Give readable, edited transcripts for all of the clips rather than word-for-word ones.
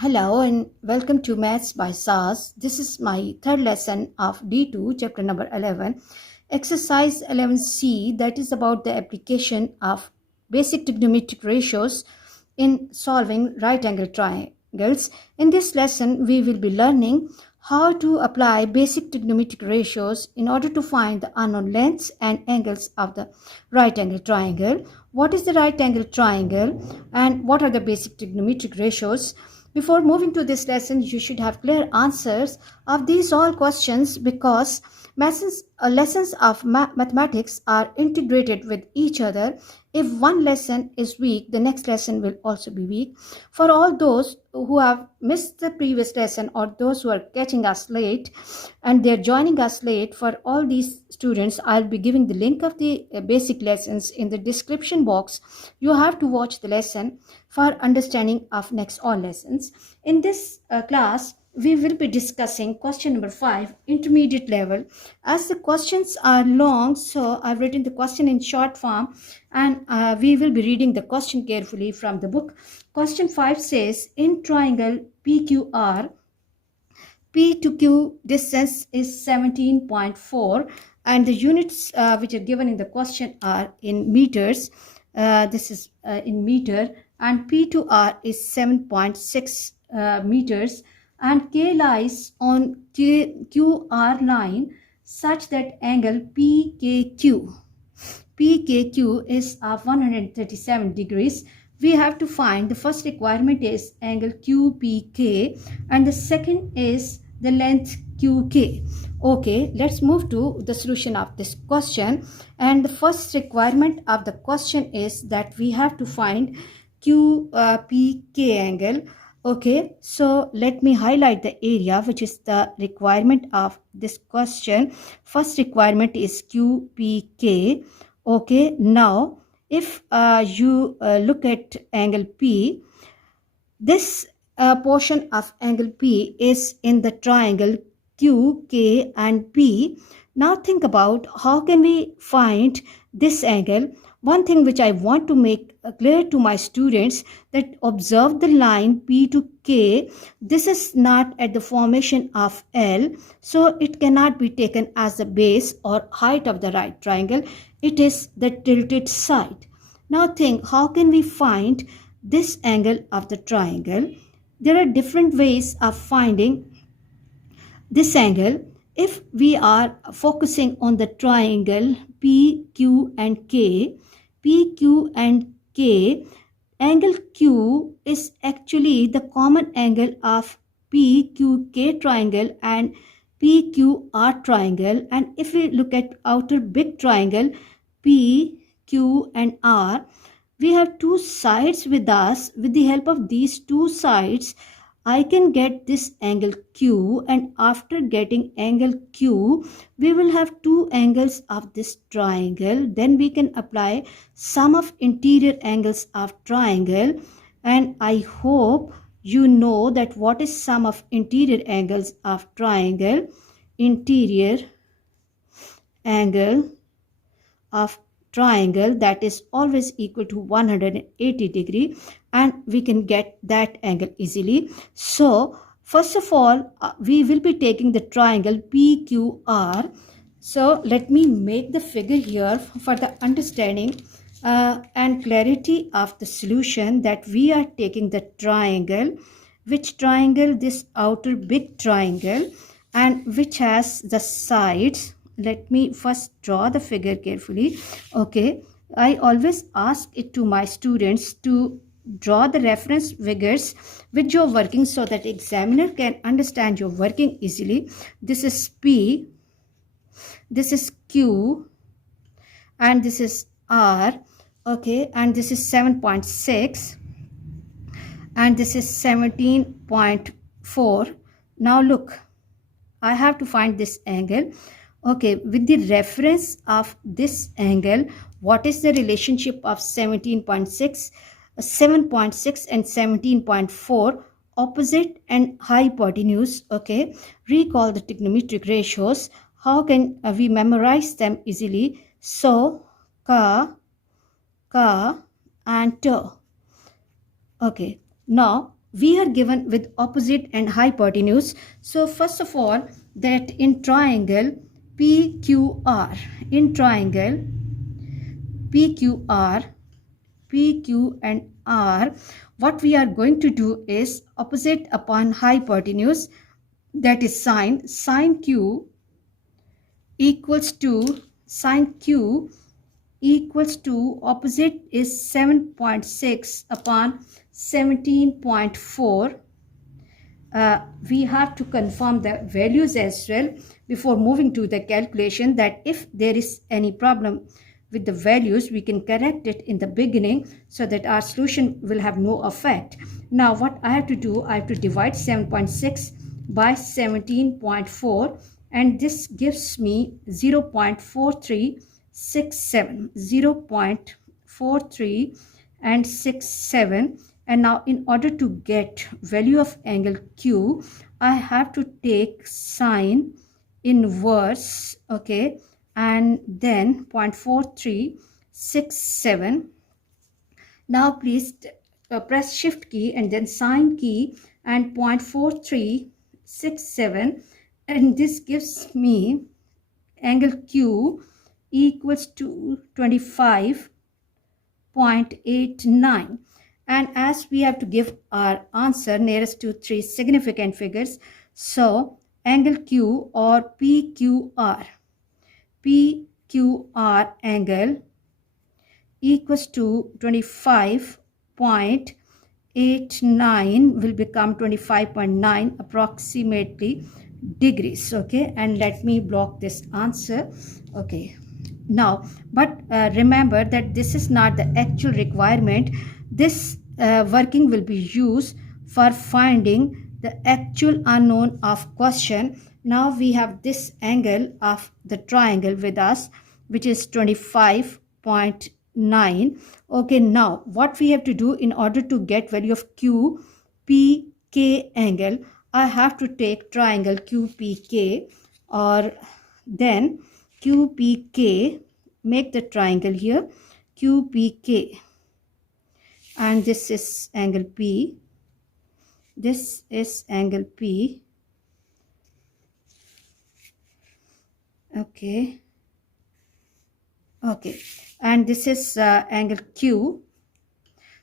Hello and welcome to Maths by SAS. This is my third lesson of D2, chapter number 11, exercise 11C, that is about the application of basic trigonometric ratios in solving right angle triangles. In this lesson, we will be learning how to apply basic trigonometric ratios in order to find the unknown lengths and angles of the right angle triangle. What is the right angle triangle and what are the basic trigonometric ratios? Before moving to this lesson, you should have clear answers of these all questions because lessons of mathematics are integrated with each other. If one lesson is weak, the next lesson will also be weak. For all those who have missed the previous lesson or those who are catching us late and they're joining us late, for all these students, I'll be giving the link of the basic lessons in the description box. You have to watch the lesson for understanding of next all lessons. In this class, we will be discussing question number 5, intermediate level. As the questions are long, so I've written the question in short form and we will be reading the question carefully from the book. Question 5 says, in triangle PQR, P to Q distance is 17.4 and the units which are given in the question are in meters. This is in meter, and P to R is 7.6 meters, and K lies on QR line such that angle PKQ is of 137 degrees. We have to find, the first requirement is angle QPK and the second is the length QK. Okay, let's move to the solution of this question. And the first requirement of the question is that we have to find QPK angle. Okay, so let me highlight the area which is the requirement of this question. First requirement is QPK. Okay, now if you look at angle P, this portion of angle P is in the triangle Q, K and P. Now think about how can we find this angle. One thing which I want to make clear to my students, that observe the line P to K. This is not at the formation of L, so it cannot be taken as the base or height of the right triangle. It is the tilted side. Now think, how can we find this angle of the triangle? There are different ways of finding this angle. If we are focusing on the triangle P, Q and K, P, Q and K, angle Q is actually the common angle of PQK triangle and PQR triangle. And if we look at outer big triangle P, Q and R, we have two sides with us. With the help of these two sides, I can get this angle Q, and after getting angle Q, we will have two angles of this triangle. Then we can apply sum of interior angles of triangle, and I hope you know that what is sum of interior angles of triangle. Interior angle of triangle, that is always equal to 180 degree, and we can get that angle easily. So first of all, we will be taking the triangle PQR. So let me make the figure here for the understanding and clarity of the solution, that we are taking the triangle. Which triangle? This outer big triangle, and which has the sides. Let me first draw the figure carefully. Okay, I always ask it to my students to draw the reference figures which you're working so that examiner can understand your working easily. This is P, this is Q, and this is R. Okay, and this is 7.6 and this is 17.4. Now look, I have to find this angle. Okay, with the reference of this angle, what is the relationship of 7.6 and 17.4? Opposite and hypotenuse. Okay, recall the trigonometric ratios. How can we memorize them easily? So, ka, and to. Okay, now we are given with opposite and hypotenuse. So first of all, that in triangle PQR, in triangle PQR, PQ and R, what we are going to do is opposite upon hypotenuse, that is sine Q equals to sine Q equals to opposite is 7.6 upon 17.4. We have to confirm the values as well before moving to the calculation, that if there is any problem with the values, we can correct it in the beginning so that our solution will have no effect. Now what I have to do, I have to divide 7.6 by 17.4, and this gives me 0.4367, 0.43 and 67. And now in order to get value of angle Q, I have to take sine inverse, okay, and then 0.4367. Now please press shift key and then sine key and 0.4367, and this gives me angle Q equals to 25.89. And as we have to give our answer nearest to three significant figures, so angle Q or PQR angle equals to 25.89 will become 25.9 approximately degrees. Okay, and let me block this answer. Okay, now but remember that this is not the actual requirement. This working will be used for finding the actual unknown of question. Now we have this angle of the triangle with us, which is 25.9. Okay, now what we have to do in order to get value of QPK angle, I have to take triangle QPK, or then QPK, make the triangle here QPK, and this is angle P, this is angle P, okay, and this is angle Q,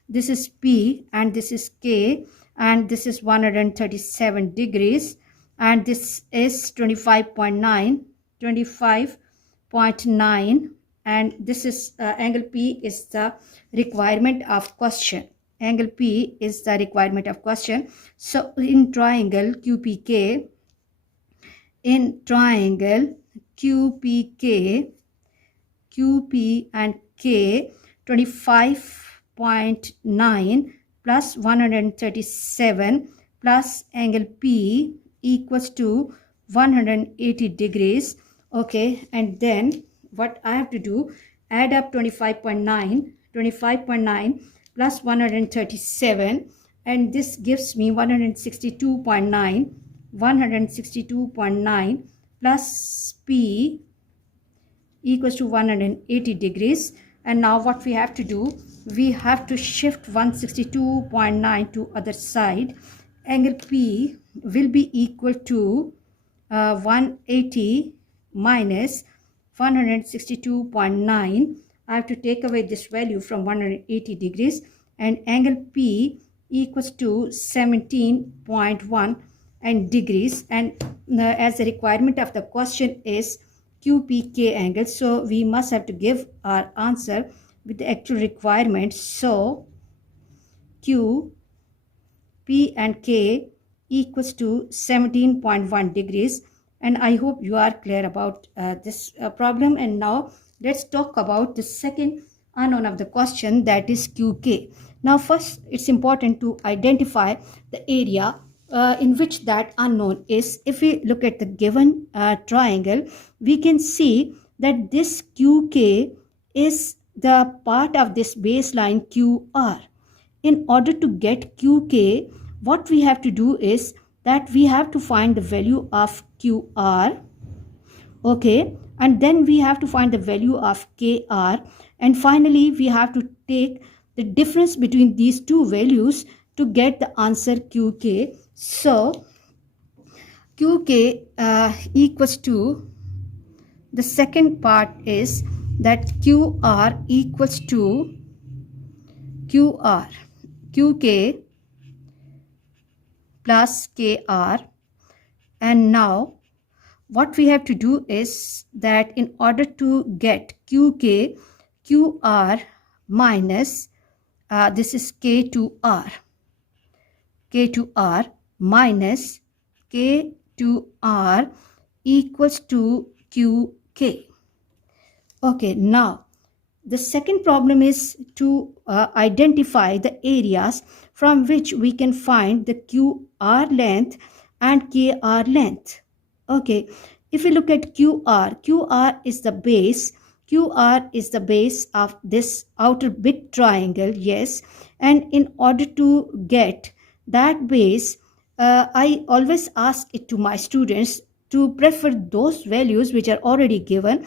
this is P, and this is K, and this is 137 degrees, and this is 25.9, and this is angle P is the requirement of question. Angle P is the requirement of question. So in triangle QPK, in triangle QPK, QP and K, 25.9 plus 137 plus angle P equals to 180 degrees. Okay, and then what I have to do, add up 25.9 plus 137, and this gives me 162.9 plus P equals to 180 degrees. And now what we have to do, we have to shift 162.9 to other side. Angle P will be equal to 180 minus 162.9. I have to take away this value from 180 degrees, and angle P equals to 17.1 and degrees. And as the requirement of the question is QPK angle, so we must have to give our answer with the actual requirement. So Q, P and K equals to 17.1 degrees. And I hope you are clear about this problem. And now let's talk about the second unknown of the question, that is QK. Now first, it's important to identify the area in which that unknown is. If we look at the given triangle, we can see that this QK is the part of this baseline QR. In order to get QK, what we have to do is that we have to find the value of QR, okay, and then we have to find the value of KR, and finally we have to take the difference between these two values to get the answer QK. So QK equals to, the second part is that QR equals to QK plus KR. And now what we have to do is that in order to get QK, QR minus, this is K to R minus K to R equals to QK. Okay, now the second problem is to identify the areas from which we can find the QR length and KR length. Okay, if we look at QR is the base. QR is the base of this outer big triangle, yes. And in order to get that base, I always ask it to my students to prefer those values which are already given.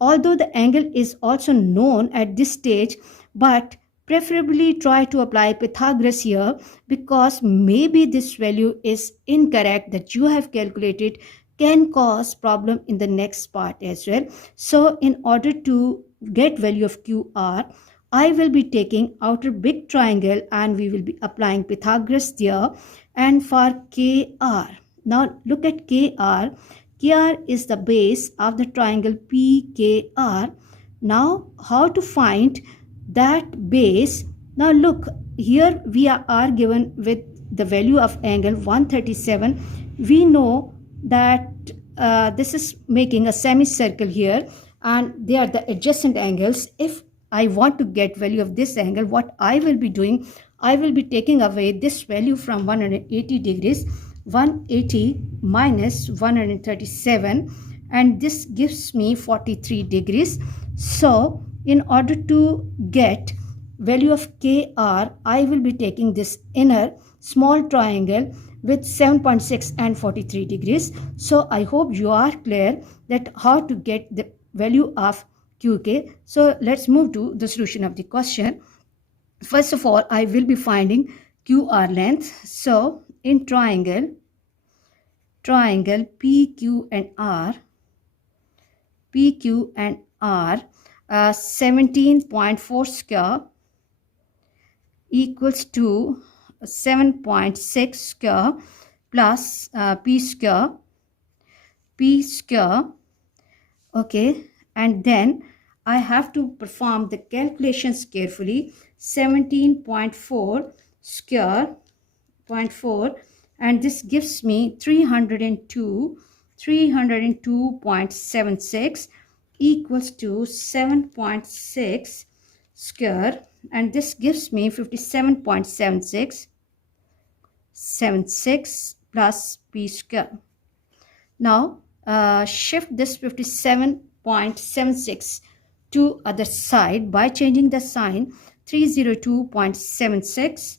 Although the angle is also known at this stage, but preferably try to apply Pythagoras here, because maybe this value is incorrect that you have calculated, can cause problem in the next part as well. So in order to get value of QR, I will be taking outer big triangle and we will be applying Pythagoras there. And for KR, now look at KR. KR is the base of the triangle PKR. Now how to find that base? Now look, here we are given with the value of angle 137. We know that this is making a semicircle here and they are the adjacent angles. If I want to get value of this angle, what I will be doing, I will be taking away this value from 180 degrees. 180 minus 137, and this gives me 43 degrees. So in order to get value of KR, I will be taking this inner small triangle with 7.6 and 43 degrees. So I hope you are clear that how to get the value of QK. So let's move to the solution of the question. First of all, I will be finding QR length. So in triangle PQ and R, 17.4 square equals to 7.6 square plus P square. Okay, and then I have to perform the calculations carefully. 17.4 square 0.4, and this gives me 302.76 equals to 7.6 square, and this gives me 57.76 plus P square. Now shift this 57.76 to other side by changing the sign. 302.76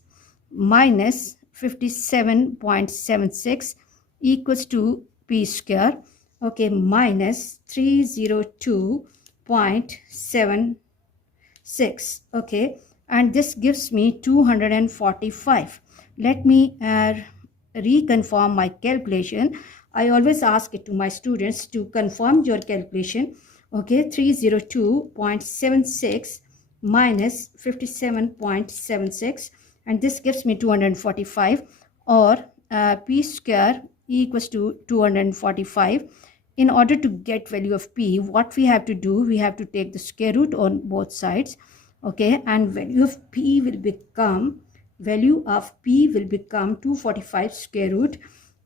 minus 57.76 equals to P square. Okay, minus 302.76. Okay, and this gives me 245. Let me reconfirm my calculation. I always ask it to my students to confirm your calculation. Okay, 302.76 minus 57.76, and this gives me 245, or P square equals to 245. In order to get value of P, what we have to do, we have to take the square root on both sides. Okay, and value of P will become 245 square root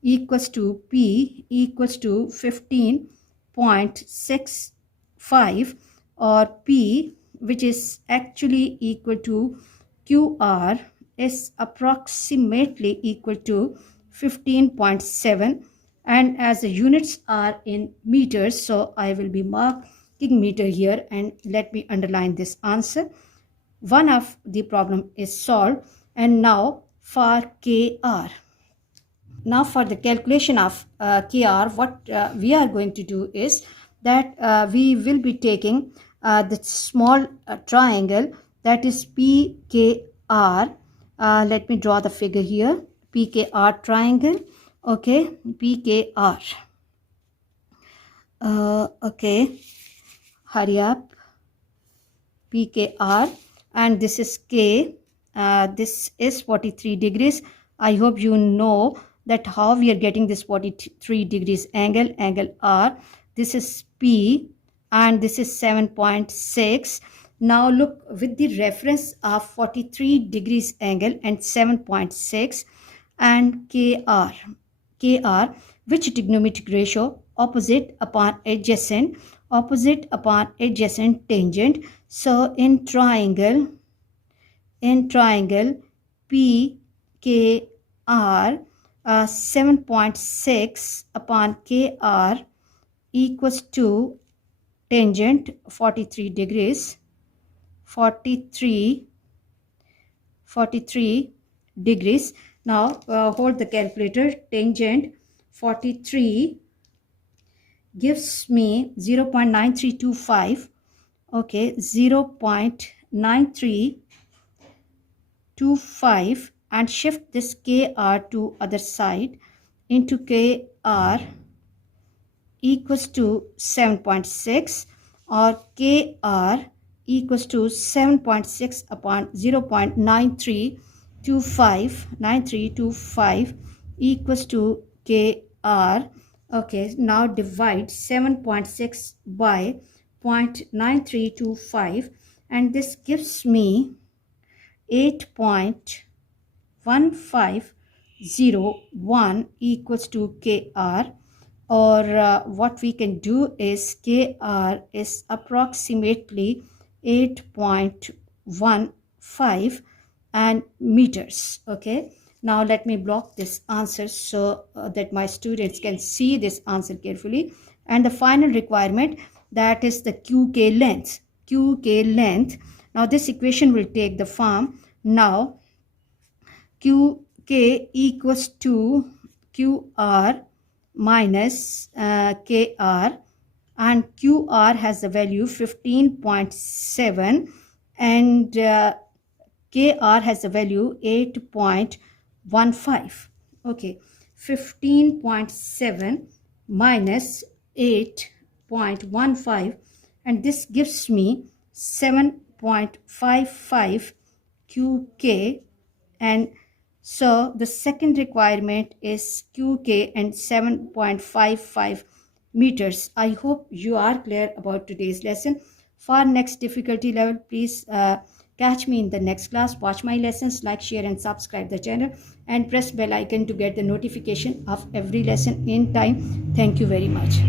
equals to P equals to 15.65, or P, which is actually equal to QR, is approximately equal to 15.7, and as the units are in meters, so I will be marking meter here, and let me underline this answer. One of the problem is solved. And now for KR. Now for the calculation of KR, what we are going to do is that we will be taking the small triangle, that is PKR, Let me draw the figure here. PKR triangle. Okay, PKR. Okay, hurry up. PKR, and this is K. This is 43 degrees. I hope you know that how we are getting this 43 degrees angle R. This is P, and this is 7.6. Now look, with the reference of 43 degrees angle and 7.6 and KR, which trigonometric ratio? Opposite upon adjacent tangent. So in triangle PKR, 7.6 upon KR equals to tangent 43 degrees. 43 degrees. Now hold the calculator. Tangent 43 gives me 0.9325. Okay, 0.9325, and shift this KR to other side into KR equals to 7.6, or KR equals to 7.6 upon 0.9325 equals to KR. Okay, now divide 7.6 by 0.9325, and this gives me 8.1501 equals to KR. Or what we can do is KR is approximately 8.15 and meters. Okay, now let me block this answer so that my students can see this answer carefully. And the final requirement, that is the QK length. Now this equation will take the form. Now QK equals to QR minus KR, and QR has the value 15.7 and KR has the value 8.15. Okay, 15.7 minus 8.15, and this gives me 7.55 QK. And so the second requirement is QK and 7.55 meters. I hope you are clear about today's lesson. For next difficulty level, please catch me in the next class. Watch my lessons, like, share and subscribe the channel, and press bell icon to get the notification of every lesson in time. Thank you very much.